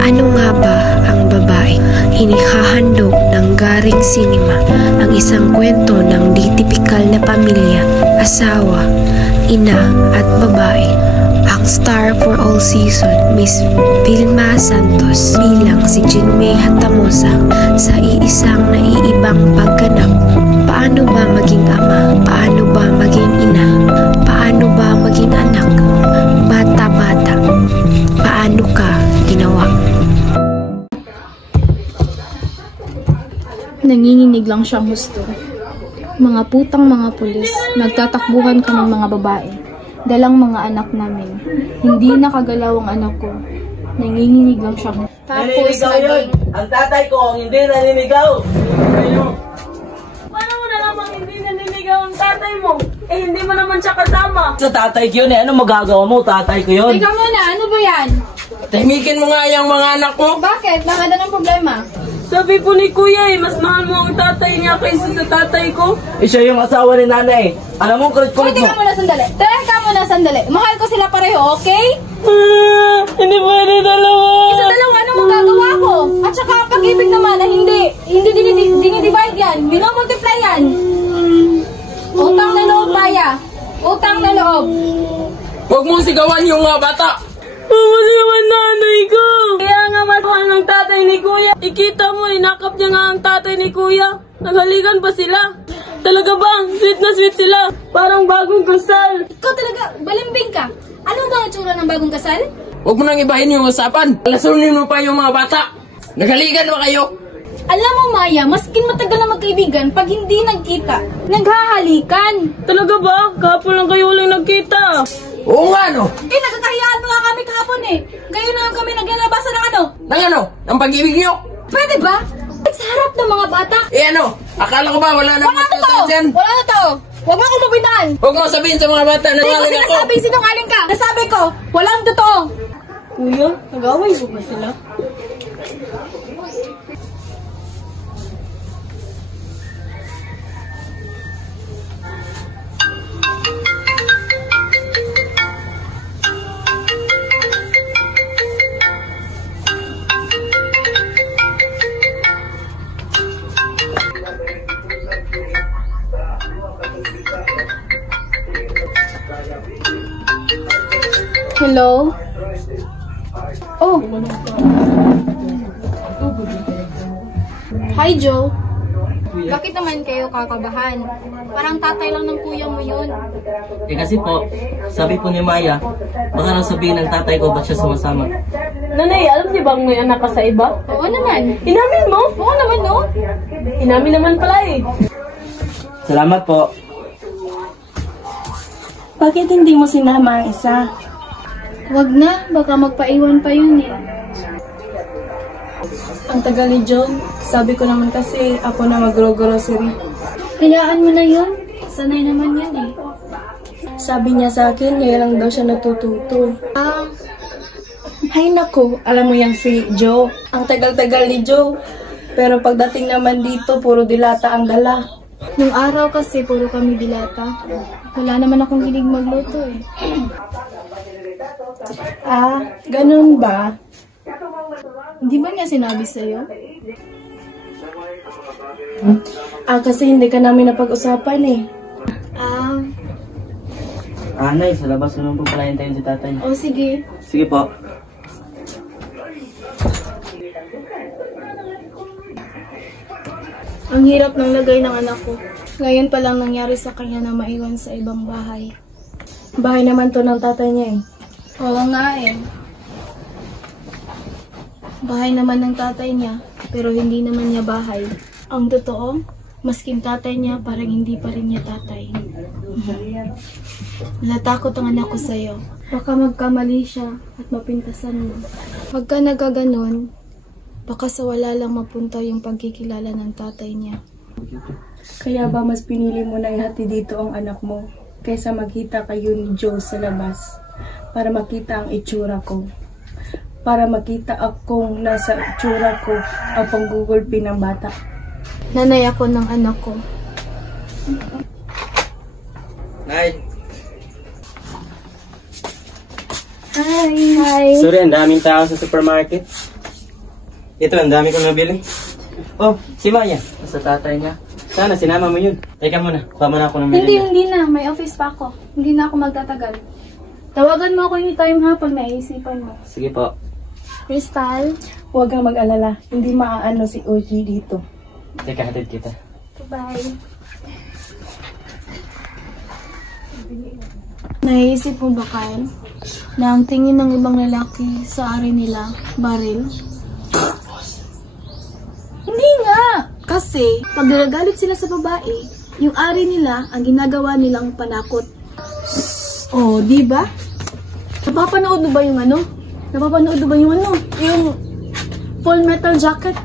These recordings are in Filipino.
Ano nga ba ang babae? Inihahandog ng Garing Cinema ang isang kwento ng di tipikal na pamilya, asawa, ina at babae. Ang star for all season, Miss Vilma Santos bilang si Jinmay Hatamosa sa iisang naiibang pagganap. Paano ba maging ama? Paano ba maging ina? Paano ba maging anak? Bata-bata. Paano ka ginawa? Nanginginig lang siyang husto. Mga putang mga pulis, nagtatakbuhan ka ng mga babae. Dalang mga anak namin. Hindi nakagalaw ang anak ko. Nanginginig lang siya. Tapos yun. Ang tatay ko, hindi naninigaw. Paano mo na namang hindi naninigaw ang tatay mo? Eh, hindi mo naman siya kasama. Sa tatay ko yun eh. Ano magagawa mo? Tatay ko yun. Teka muna, ano ba yan? Tahimikin mo nga yung mga anak mo. Bakit? Bakit anong problema? Sabi po ni Kuya mas mahal mo ang tatay niya kaysa sa tatay ko. Eh, siya yung asawa ni nanay. Alam mo, kulit-kulit mo. Teka muna sandali. Teka muna sandali. Mahal ko sila pareho, okay? Hindi pwede dalawa. Isa dalawa, ano magagawa ko? At saka ang pag-ibig naman na hindi dinidivide yan. Minomultiply yan. Utang na loob, Maya. Utang na loob. Huwag mong sigawan yung bata. Mama naman nanay ko. Kaya nga mas mahal ng tatay ni Kuya. Ikita mo, inakap niya nga ang tatay ni Kuya. Naghalikan pa sila. Talaga bang? Sweet na sweet sila. Parang bagong kasal. Ikaw talaga, balimbing ka. Ano ba ang tsura ng bagong kasal? Huwag mo nang ibahin yung usapan. Lasunin mo pa yung mga bata. Naghalikan ba kayo? Alam mo, Maya, maskin matagal na magkaibigan pag hindi nagkita. Naghahalikan. Talaga ba? Kahapon lang kayo uling nagkita. Oo nga, no? Eh, nagkakahiyaan pa nga kami kahapon eh. Ngayon na kami naglalabasan ng ano? Nang ano? Ang pag-ibig nyo? Pwede ba? Sa harap ng mga bata. Eh ano? Akala ko ba wala na Wala na tao! Wala na tao! Huwag mo akong mabitaan! Huwag mo sabihin sa mga bata na Hindi ko sinungaling ako. sinasabi sinungaling ka! Nasabi ko, walang totoo! Kuya, nag-away mo ba sila? Hello? Oh! Hi, Joe. Bakit naman kayo kakabahan? Parang tatay lang ng kuya mo yun. Eh kasi po, sabi po ni Maya, baka nang sabihin ng tatay ko ba't siya sumasama. Nanay, alam niyo bang may anak ka sa iba? Oo naman. Inamin mo? Oo naman, no? Inamin naman pala eh. Salamat po. Bakit hindi mo sinama ang isa? Wag na, baka magpaiwan pa yun eh. Ang tagal ni John, sabi ko naman kasi ako na mag-grocery. Hayaan mo na yun. Sanay naman yan eh. Sabi niya sa akin, ngayon lang daw siya natututo. Ah, Hay nako, alam mo yang si Joe. Ang tagal-tagal ni Joe. Pero pagdating naman dito, puro dilata ang dala. nung araw kasi puro kami dilata. Wala naman akong hilig magluto eh. Ah, ganun ba? Hindi ba niya sinabi sa'yo? Ah, kasi hindi ka namin napag-usapan eh. Nay, sa labas naman po pala hintayin si tatay. O sige. Sige po. Ang hirap ng lagay ng anak ko. Ngayon pa lang nangyari sa kanya na maiwan sa ibang bahay. Bahay naman to ng tatay niya eh. Oo nga eh. Bahay naman ng tatay niya, pero hindi naman niya bahay. Ang totoo, maskin tatay niya, parang hindi pa rin niya tatay. Natatakot ang anak ko sa'yo. Baka magkamali siya at mapintasan mo. Pagka nagkaganon, baka sa wala lang mapunta yung pagkikilala ng tatay niya. Kaya ba mas pinili mo na ihati dito ang anak mo kaysa magkita kayo ni Joe sa labas para makita ang itsura ko? Para makita akong nasa itsura ko ang panggugulpi ng bata. Nanay ako ng anak ko. Nay! Hi! Hi! Sorry, ang daming tao sa supermarket. Ito, ang dami kong nabili. Oh, si Maya. Sa tatay niya. Sana, sinama mo yun. Teka muna, kuha mo na ako ng merienda. Hindi na. May office pa ako. Hindi na ako magtatagal. Tawagan mo ako anytime ha pag naisipan mo. Sige po. Crystal? Huwag kang mag-alala. Hindi maaano si OG dito. Teka, hatid kita. Bye. Naisip mo ba, Kyle, na ang tingin ng ibang lalaki sa ari nila, baril? Hindi nga! Kasi, pag nagagalit sila sa babae, yung ari nila ang ginagawa nilang panakot. Oh, di ba? Napapanood mo ba yung ano? Napapanood mo ba yung ano? Yung Full Metal Jacket?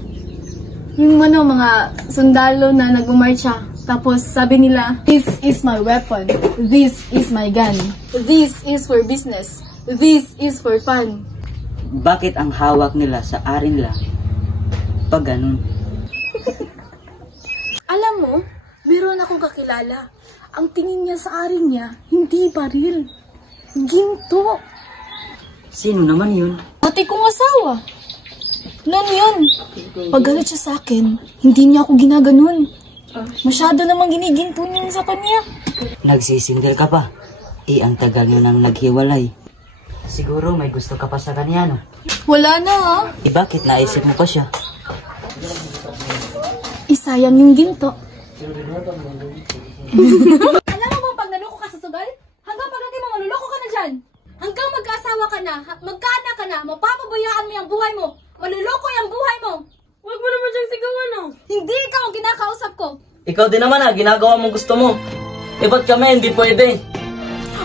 Yung ano, mga sundalo na nagmumarcha. Tapos sabi nila, this is my weapon. This is my gun. This is for business. This is for fun. Bakit ang hawak nila sa ari nila pag ganun? Alam mo, meron akong kakilala. Ang tingin niya sa ari niya, hindi baril. Ginto. Sino naman yun? Pati kong asawa. Noon yun. Pag galit siya sa akin, hindi niya ako ginaganon. Masyado namang giniginto niya sa kanya. Nagsisingil ka pa. Ang tagal nyo nang naghiwalay. Siguro may gusto ka pa sa kanya, no? Wala na ha. Bakit naisip mo pa siya? Isayang yung ginto. Alam mo bang pag naloko ka sa sugal? Hanggang pagdating mo, maluloko ka na dyan. Hanggang mag-asawa ka na, magkaanak ka na, mapapabayaan mo yung buhay mo. Maluloko yung buhay mo. Huwag mo naman siyang sigawan, no? Hindi ikaw ang kinakausap ko. Ikaw din naman ginagawa mong gusto mo. Ba't kami hindi pwede?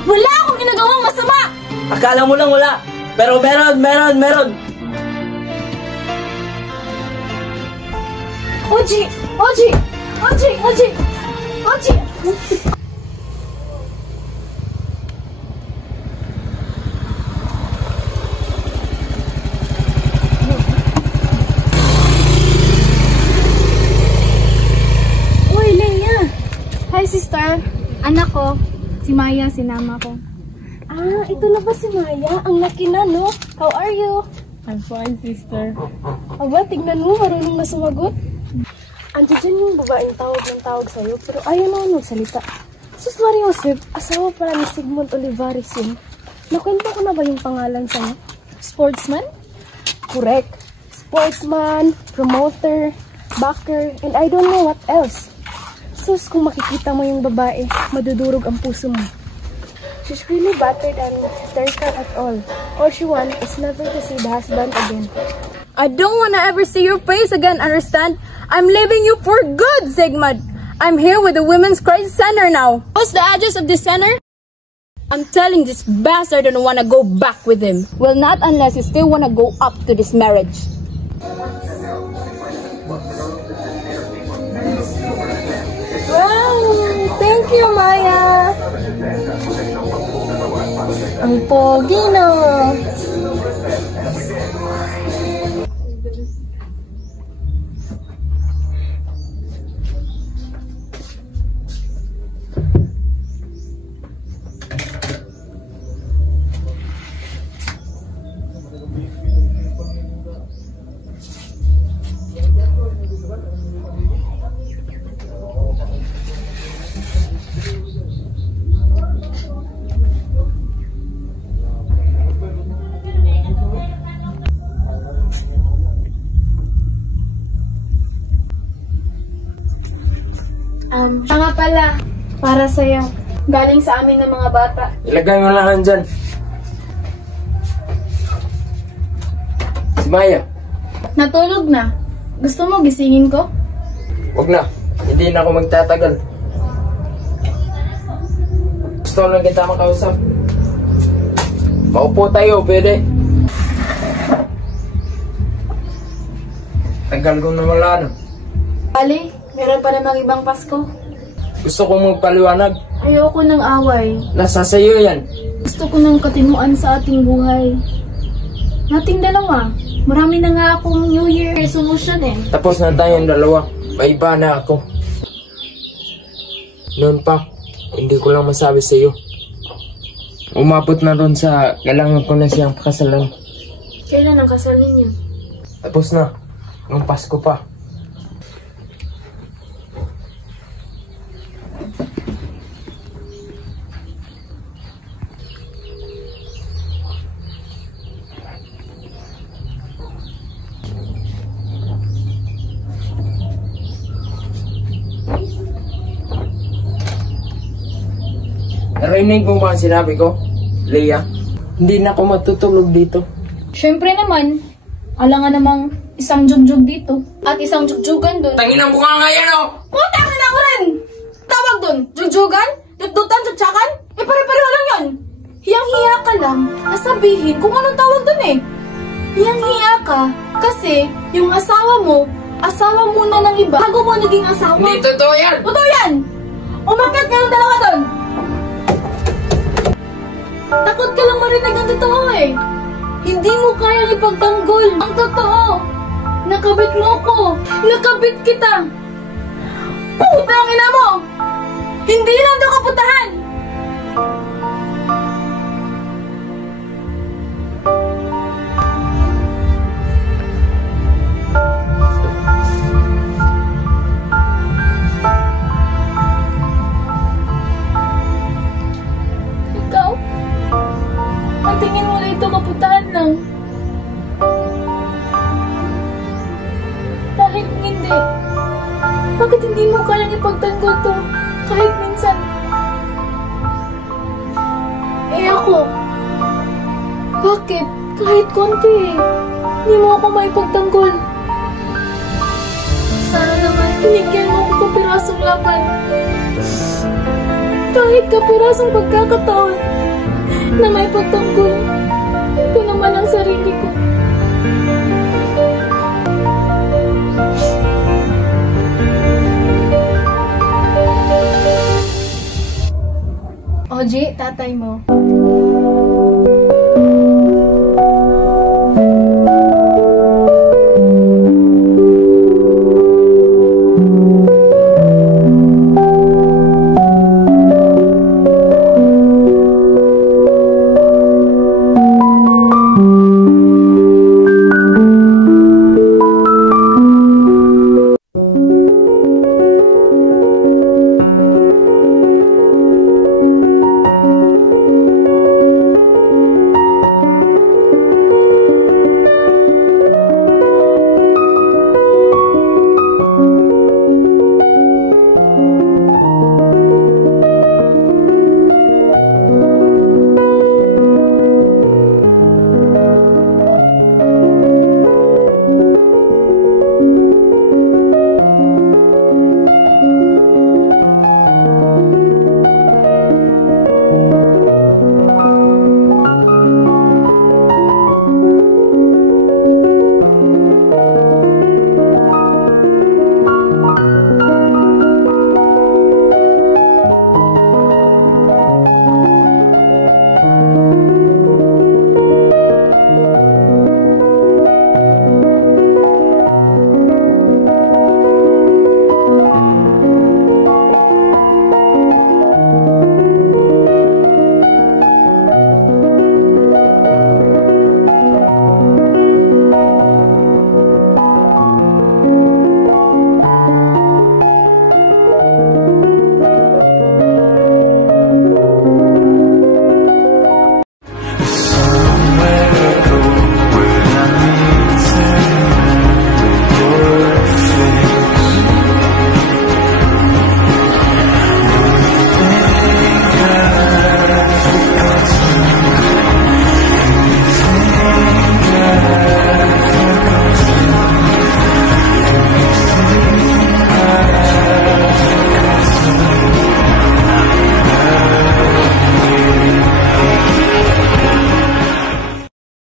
Wala akong ginagawang masama. Akala mo lang wala. Pero meron. Oji! Uy, Leia! Hi, sister. Anak ko. Si Maya, sinama ko. Ah, ito na ba si Maya? Ang laki na, no? How are you? I'm fine, sister. Aba, tignan mo, marunong na sumagot. Andiyan dyan yung babaeng tawag sa'yo, pero ayaw naman magsalita. Sus Maria Josep, asawa pala ni Sigmund Olivares yun. Nakwento ko na ba yung pangalan sa'yo? Sportsman? Correct. Sportsman, promoter, backer, and I don't know what else. Sus, kung makikita mo yung babae, madudurog ang puso mo. She's really battered and hysterical at all. All she wants is never to see the husband again. I don't wanna ever see your face again, understand? I'm leaving you for good, Sigmund. I'm here with the Women's Crisis Center now. What's the address of this center? I'm telling this bastard I don't wanna go back with him. Well, not unless you still wanna go up to this marriage. Wow! Thank you, Maya! Ang pogi na! Siya nga pala, para sa'yo. Galing sa amin ng mga bata. Ilagay mo lang dyan. Si Maya, Natulog na. Gusto mo gisingin ko? wag na. Hindi na ako magtatagal. Gusto ko lang kita makausap. Maupo tayo, pwede. Tagal ko na wala na. Bali, meron pa namang ibang Pasko. Gusto kong magpaliwanag. Ayoko ng away. Nasa sayo yan. Gusto ko ng katinuan sa ating buhay. Nating dalawa. Marami na nga akong New Year resolution eh. Tapos na tayong dalawa. May iba na ako. Noon pa, hindi ko lang masabi sa iyo. umabot na ron sa kailangan ko na siyang pakasalan. Kailan ang kasal ninyo? Tapos na. Nung Pasko pa. Narinig mo ba ang sinabi ko, Leah? Hindi na ako matutulog dito. Siyempre naman, alangan namang isang jugjug dito at isang jugjugan doon. Tangin ang bunga nga yan, oh! Putang ina ko rin! Tawag doon, jugjugan, dutdutan, tsatsakan, pare-pareho lang yun. Hiyang-hiya ka lang na sabihin kung anong tawag doon eh. Hiyang-hiya ka kasi yung asawa muna ng iba bago mo naging asawa. Hindi totoo yan! Totoo yan! Umakyat ka ng dalawa doon! Takot ka lang marinig ang totoo eh. Hindi mo kayang ipagtanggol ang totoo. Nakabit mo ko. Nakabit kita. Putang ina mo! Hindi lang ito kaputahan! Ikaw? Ang tingin mo na ito kaputahan lang. Kahit hindi. Bakit hindi mo kayang ipagtanggol to kahit minsan? Eh ako, bakit kahit konti hindi mo ako maipagtanggol? Sana naman binigyan mo ako kapirasong laban. Kahit kapirasong pagkakataon na may pagtanggol ko naman ang sarili ko. Oji, tatay mo.